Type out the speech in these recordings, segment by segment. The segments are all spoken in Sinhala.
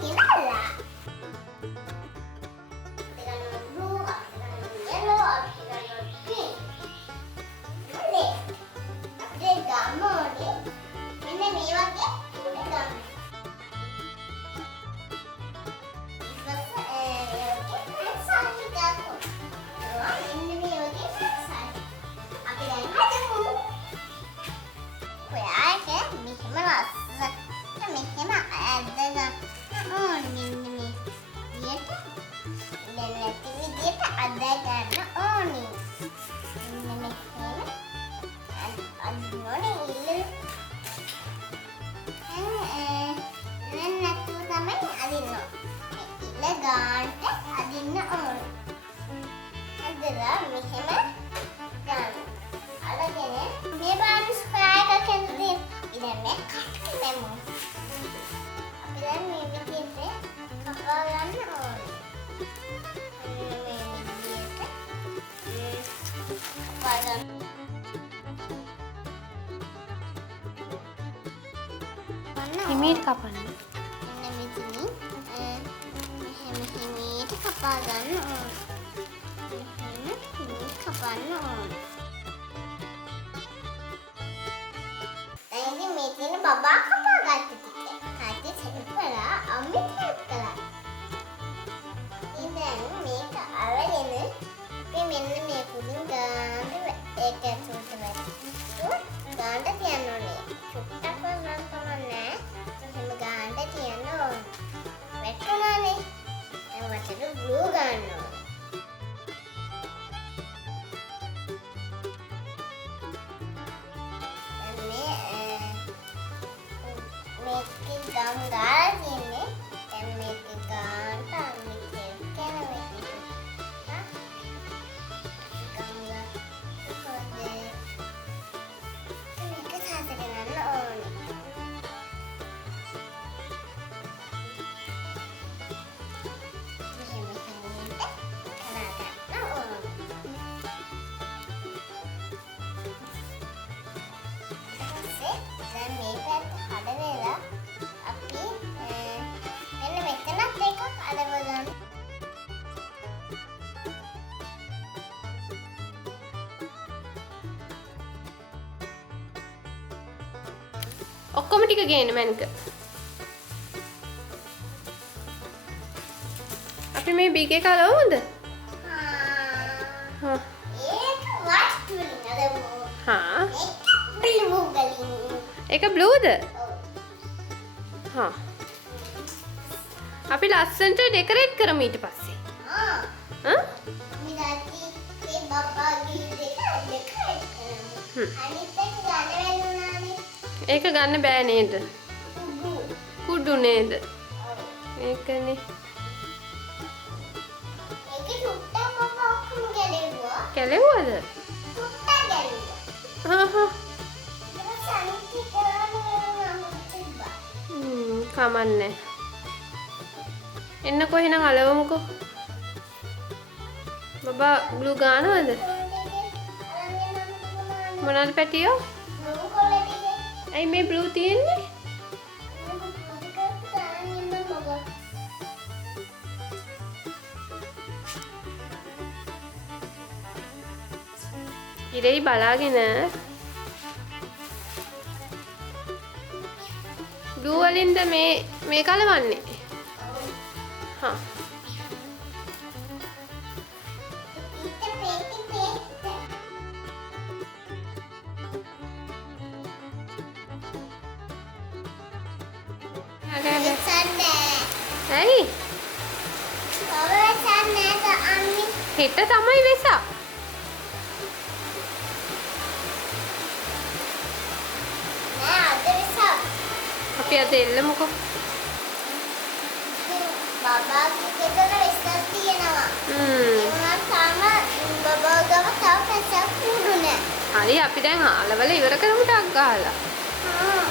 gimana? Dengan blue, dengan yellow, dengan pink. Boleh. Ada gambar ni. Ini mewah ke? Ada gambar. හිමීට කපන්න. මෙන්න මෙතනින් මෙහෙම හිමීට කපා ගන්න ඕන. මෙහෙම හිමීට කපන්න ඕන. දැන් මේ තියෙන බබා කපා ගත්ත ටික. හරි සෙල්පලා අම්මිට හෙල්ප් කළා. ඉතින් මේක අරගෙන අපි මෙන්න මේ කුඩින් ගාන ඒක ඇතුළට වැටුවා. ගානට තියන්න ඕනේ. චුට්ටක් වරන් කමන්නේ. එහෙම ගානට තියන්න ඕනේ. වැටුණානේ. දැන් වටට ග්ලූ ගන්න ඕනේ. දැන් මේකේ ගම් ගාලා තියෙන්නේ. දැන් මේකේ ගානට අනිත් එක කරනවා. ඔක්කොම ටික ගේන්න මැනික. අපි මේ බිග් එක අලවමුද? හා. ඒක වයිට් වලින් අදමු. හා. ඒක බ්ලූ වලින්. ඒක බ්ලූද? ඔව්. හා. අපි ලස්සනට ඩෙකොරේට් කරමු ඊට පස්සේ. ආ. හා? මිදාති මේ බබාගේ දෙක ඩෙකොරේට් කරමු. අනිත් එක ගන්න වෙනුනානේ. ඒක ගන්න බෑ නේද? කුඩු නේද? ඔව්. ඒකනේ. ඒකේ චුට්ටක් බබා ඔක්කොම ගැලෙව්වා. කැලෙව්වද? චුට්ටක් ගැලෙව්වා. හා හා. ඒක සනිටි කරන්න තිබ්බා. කමන්නේ. එන්නකෝ එහෙනම් අලවමුකෝ. බබා ග්ලූ ගන්නවද? මොනවාද පැටියෝ? බ්ලූ කලර් එකේ ඇයි මේ බ්ලූ තියෙන්නේ? ඉරේ බලාගෙන බ්ලූ වලින්ද මේ කලවන්නේ? හා. ඇයි? හෙට තමයි වෙසක්. අපි අද එල්ලමුකෝ. බබාගේ ගෙදර වෙස්සක් තියෙනවා. ඒ වුණාට තාම බබා ගාව තව වෙස්සක් කුඩු නෑ. හරි අපි දැන් ආලවල ඉවර කරමු ටක් ගහලා. හා.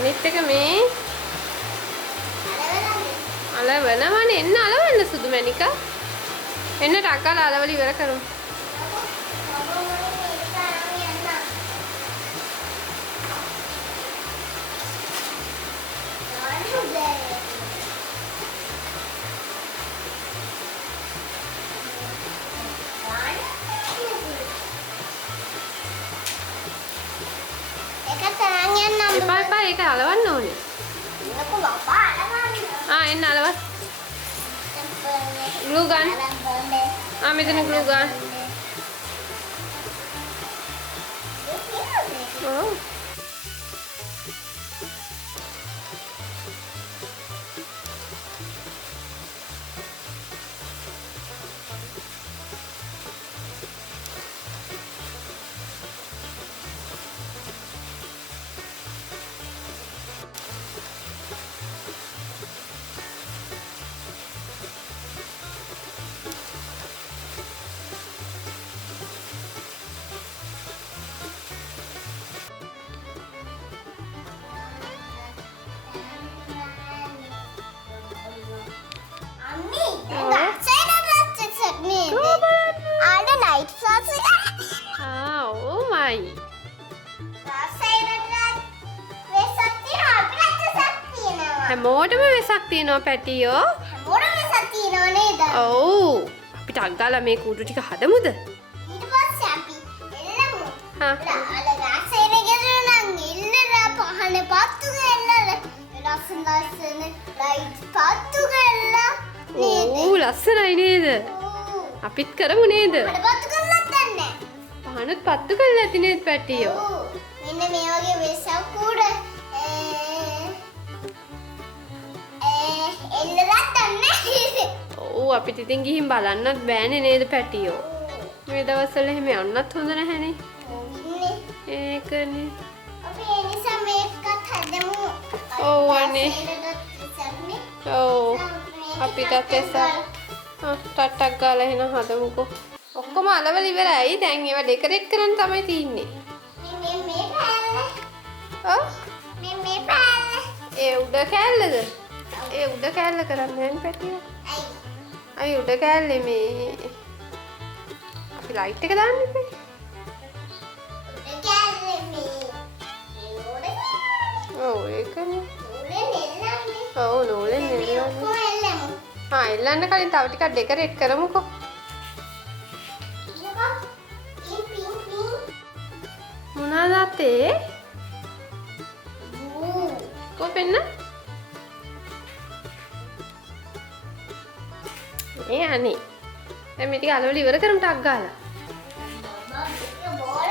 අනිත් එක මේ අලවනවනේ එන්න අලවන්න සුදු මැනිකා. එන්න ටක් ගාලා අලවල ඉවර කරමු. එපා ඒක අලවන්න ඕනේ. එන්න අලවන්න. Glue gun. මෙතන glue gun. Oh. Oh my. හැමෝටම වෙසක් තියෙනවා පැටියෝ. හැමෝටම වෙසක් තියෙනව නේද? ඔව්. අපි ටක් ගාලා මේ කූඩු ටික හදමුද? ඊට පස්සේ අපි එල්ලමු. හා. අර ගාසෙන ගෙදර නම් එල්ලලා පහන පත්තු ගෙල්ලලා ලස්සන ලයිට් පත්තු ගෙල්ලලා නේද? ඔව් ලස්සනයි නේද? අපිත් කරමු නේද? මට පත්තු කරලත් නැහැ. පහනුත් පත්තු කරලා ඇති නේද පැටියෝ? මෙන්න මේ වගේ වෙසක් උඩ එල්ලලා නැහැ. ඔව් අපිට ඉතින් ගිහින් බලන්නත් බෑනේ නේද පැටියෝ? මේ දවස්වල එහෙම යන්නත් හොඳ නැහැනේ. ඒකනේ. අපි ඒ නිසා මේකත් හදමු. ඔව් අනේ. ඔව් අපිටත් එසක් ටට්ටක් ගාලා එහෙනම් හදමුකෝ. ඔක්කොම අලවල ඉවරයි. දැන් ඒවා ඩෙකොරේට් කරන්න තමයි තියෙන්නේ. මේ පැල්ල. ඔව්. මේ පැල්ල. ඒ උඩ කෑල්ලද? ඒ උඩ කෑල්ල කරන්න යන්නේ පැටියෝ. අයි උඩ කෑල්ලේ මේ අපි ලයිට් එක දාන්න ඉතින්. උඩ කෑල්ලේ මේ උඩ. ඔව් ඒකනේ. නූලෙන් එල්ලන්නේ. ඔව් නූලෙන් එල්ලන්නේ. ඔක්කොම එල්ලමු. එල්ලන්න කලින් තව ටිකක් ඩෙකොරේට් කරමුකෝ. මොනවාද අතේ? කො පෙන්න? අනේ. දැන් මේ ටික අලවල ඉවර කරමු ටක් ගාලා. බෝල